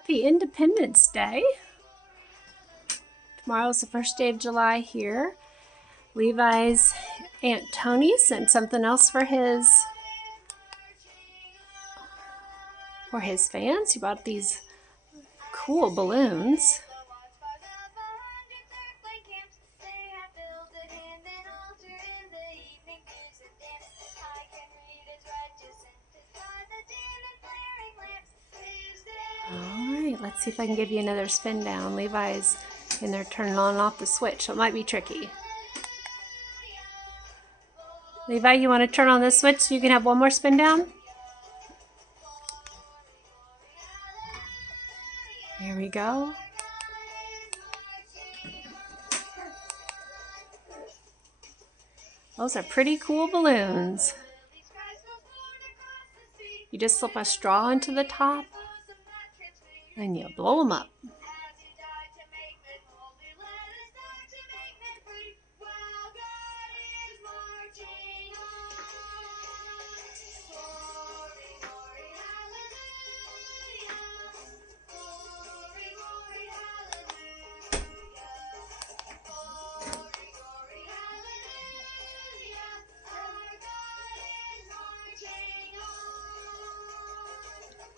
Happy Independence Day. Tomorrow's the first day of July here. Levi's Aunt Tony sent something else for his fans. He bought these cool balloons. Alright, let's see if I can give you another spin down. Levi's in there turning on and off the switch, so it might be tricky. Levi, you want to turn on this switch so you can have one more spin down? Here we go. Those are pretty cool balloons. You just slip a straw into the top and you blow them up.